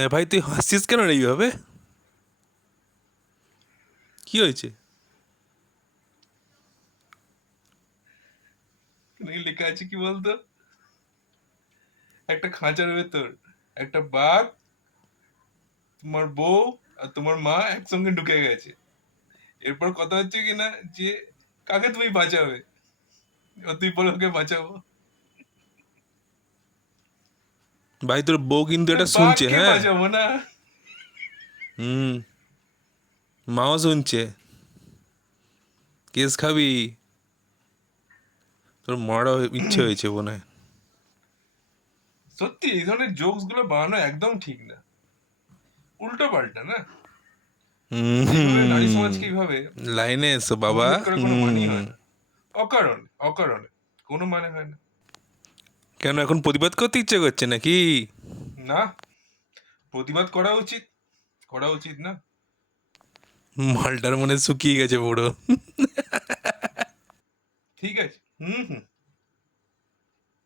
হ্যাঁ ভাই, তুই হাসছিস কেন রে এইভাবে? কি হয়েছে? এখানে লেখা আছে কি বলতো, একটা খাঁচার ভেতর একটা বাঘ, তোমার বউ আর তোমার মা একসঙ্গে ঢুকে গেছে। এরপর কথা হচ্ছে কি না, যে কাকে তুমি বাঁচাবে, এবার তুই বলো ওকে বাঁচাবো। ভাই তোর বউ কিন্তু আরে এটা শুনছে, বাঘকে হ্যাঁ। বাঁচাবো না। হুম। মাও শুনছে। কেস খাবি? তোর মরার ইচ্ছে হয়েছে মনে হয়। সত্যি এই ধরনের জোকস গুলো বানানো একদম ঠিক না, উল্টো পাল্টা না। এইভাবে নারী হুম। সমাজকে এইভাবে লাইনে এসো বাবা। হুমলেট করে কোনো মানেই হুম। হয় না। অকারণে অকারণে কোনো মানে হয় না। কেন এখন প্রতিবাদ করতে ইচ্ছে করছে নাকি? না, প্রতিবাদ করা উচিত, করা উচিত না। মালটার মনে শুকিয়ে গেছে পুরো। ঠিক আছে, হুম হুম।